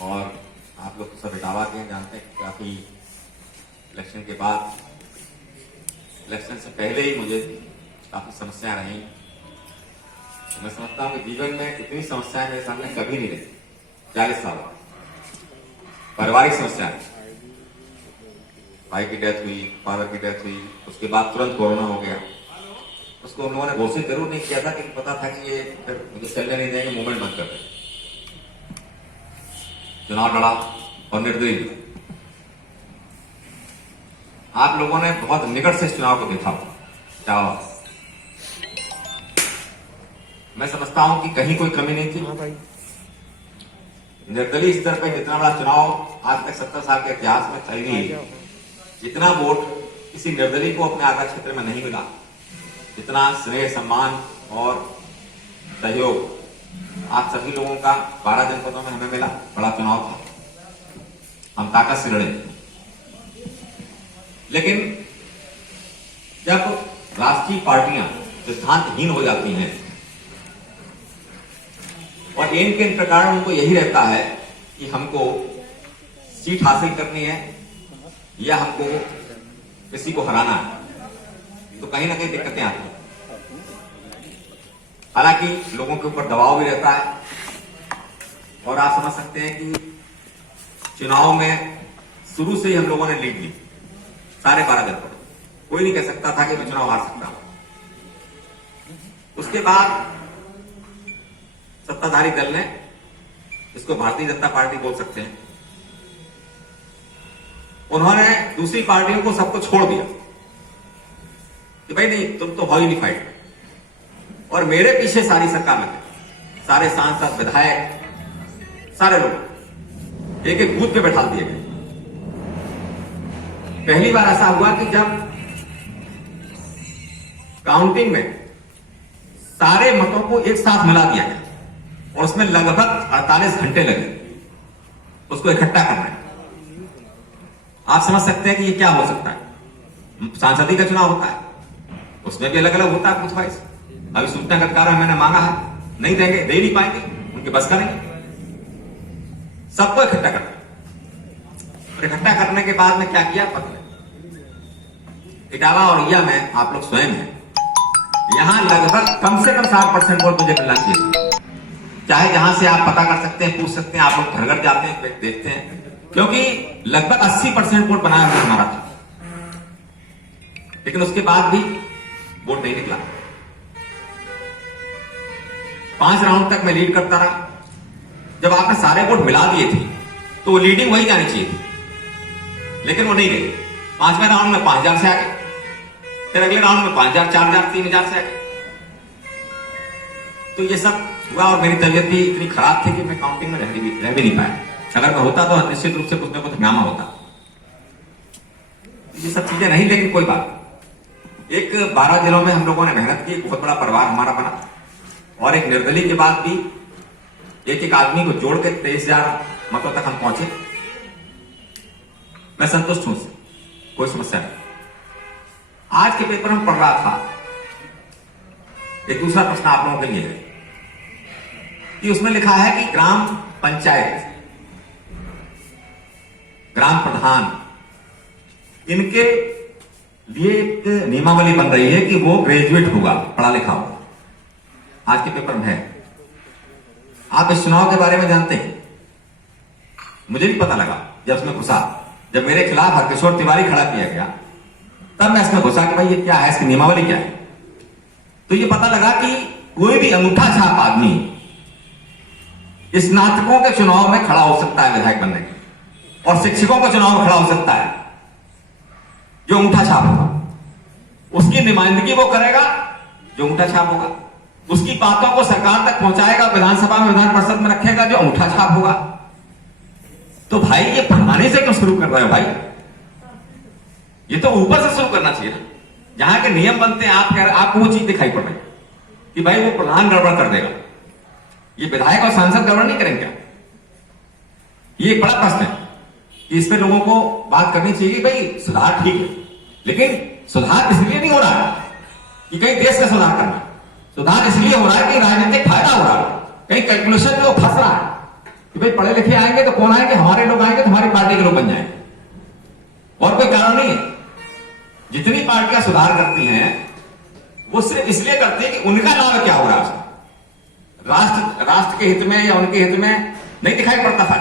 और आप लोग तो सब दावा के जानते हैं कि काफी इलेक्शन के बाद, इलेक्शन से पहले ही मुझे काफी समस्याएं रही। तो मैं समझता हूं कि जीवन में इतनी समस्याएं मेरे सामने कभी नहीं रही। 40 साल पारिवारिक समस्याएं, भाई की डेथ हुई, फादर की डेथ हुई, उसके बाद तुरंत कोरोना हो गया। उसको उन लोगों ने घोषित जरूर नहीं किया था, लेकिन पता था कि ये फिर मुझे चलने नहीं देंगे, मूवमेंट बंद कर देंगे। चुनाव लड़ा और निर्दलीय जीता। आप लोगों ने बहुत निकट से इस चुनाव को देखा क्या? मैं समझता हूं कि कहीं कोई कमी नहीं थी। निर्दलीय स्तर पर जितना बड़ा चुनाव आज तक 70 साल के इतिहास में चल रही है, जितना वोट किसी निर्दलीय को अपने आदर्श क्षेत्र में नहीं मिला, जितना स्नेह, सम्मान और सहयोग आप सभी लोगों का 12 जनपदों में हमें मिला। बड़ा चुनाव था, हम ताकत से लड़े। लेकिन जब राष्ट्रीय पार्टियां सिद्धांतहीन हो जाती हैं और इन के प्रकार उनको यही रहता है कि हमको सीट हासिल करनी है या हमको किसी को हराना है, तो कहीं ना कहीं दिक्कतें आती हैं। हालांकि लोगों के ऊपर दबाव भी रहता है और आप समझ सकते हैं कि चुनाव में शुरू से ही हम लोगों ने लीड ली, सारे 12 जनपद। कोई नहीं कह सकता था कि मैं चुनाव हार सकता हूं। उसके बाद सत्ताधारी दल ने, इसको भारतीय जनता पार्टी बोल सकते हैं, उन्होंने दूसरी पार्टियों को सबको छोड़ दिया कि भाई नहीं, तुम तो यूनिफाइड। और मेरे पीछे सारी सरकार लगे, सारे सांसद, विधायक, सारे लोग एक एक बूथ पे बैठा दिए गए। पहली बार ऐसा हुआ कि जब काउंटिंग में सारे मतों को एक साथ मिला दिया गया और उसमें लगभग 48 घंटे लगे उसको इकट्ठा करना। आप समझ सकते हैं कि ये क्या हो सकता है। सांसदीय का चुनाव होता है, उसमें भी अलग अलग होता है बूथ वाइज। अभी सूचना का अधिकार मैंने मांगा है, नहीं देंगे, दे नहीं पाएंगे, उनके बस का नहीं। सबको इकट्ठा करना। इकट्ठा करने के बाद में क्या किया पता नहीं। इटावा और या में आप लोग स्वयं हैं, यहां लगभग कम से कम 60% वोट मुझे मिलना चाहिए। चाहे जहां से आप पता कर सकते हैं, पूछ सकते हैं, आप लोग घर घर जाते हैं, देखते हैं, क्योंकि लगभग 80% वोट बनाया हुआ हमारा था। लेकिन उसके बाद भी वोट नहीं निकला। 5 राउंड तक मैं लीड करता रहा। जब आपने सारे वोट मिला दिए थे तो वो लीडिंग वही जानी चाहिए थी, लेकिन वो नहीं गई। 5वें राउंड में 5000 से आ गए, फिर अगले राउंड में 5000, 4000, 3000 से आ गए। तो ये सब हुआ और मेरी तबीयत भी इतनी खराब थी कि मैं काउंटिंग में रह भी नहीं पाया। अगर मैं होता तो निश्चित रूप से कुछ ना कुछ हंगामा होता। ये सब चीजें नहीं, लेकिन कोई बात। एक 12 जिलों में हम लोगों ने मेहनत की, बहुत बड़ा परिवार हमारा बना और एक निर्दलीय के बाद भी एक एक आदमी को जोड़ के 23,000 मतों तक हम पहुंचे। मैं संतुष्ट हूं, कोई समस्या नहीं। आज के पेपर में पढ़ रहा था, एक दूसरा प्रश्न आप लोगों के लिए है कि उसमें लिखा है कि ग्राम पंचायत, ग्राम प्रधान, इनके लिए एक नियमावली बन रही है कि वो ग्रेजुएट होगा, पढ़ा लिखा होगा। आज के पेपर में है। आप इस चुनाव के बारे में जानते हैं? मुझे भी पता लगा जब उसमें घुसा, जब मेरे खिलाफ हरकिशोर तिवारी खड़ा किया गया, तब मैं इसमें घुसा कि भाई ये क्या है, इसकी नियमावली क्या है। तो ये पता लगा कि कोई भी अंगूठा छाप आदमी स्नातकों के चुनाव में खड़ा हो सकता है विधायक बनने के, और शिक्षकों के चुनाव में खड़ा हो सकता है जो अंगूठा छाप होगा। उसकी नुमाइंदगी वो करेगा जो अंगूठा छाप होगा, उसकी बातों को सरकार तक पहुंचाएगा, विधानसभा में, विधान परिषद में रखेगा जो अंगूठा छाप होगा। तो भाई ये बढ़ाने से क्यों शुरू कर रहे हो भाई? ये तो ऊपर से शुरू करना चाहिए ना। जहां के नियम बनते हैं, आपको वो चीज दिखाई पड़ रही कि भाई वो प्रधान गड़बड़ कर देगा, ये विधायक और सांसद गड़बड़ नहीं करेंगे क्या? ये एक बड़ा प्रश्न है कि इस पे लोगों को बात करनी चाहिए। भाई सुधार ठीक है, लेकिन सुधार इसलिए नहीं हो रहा है कि कहीं देश का सुधार करना। सुधार इसलिए हो रहा है कि राजनीतिक फायदा हो रहा है, कहीं कैलकुलेशन में वो फंस रहा है। कि भाई पढ़े लिखे आएंगे तो कौन आएंगे, हमारे लोग आएंगे तो हमारी पार्टी के लोग बन जाएंगे, और कोई कारण नहीं है। जितनी पार्टियां सुधार करती हैं वो सिर्फ इसलिए करती है कि उनका लाभ क्या हो रहा है, राष्ट्र के हित में या उनके हित में नहीं दिखाई पड़ता था।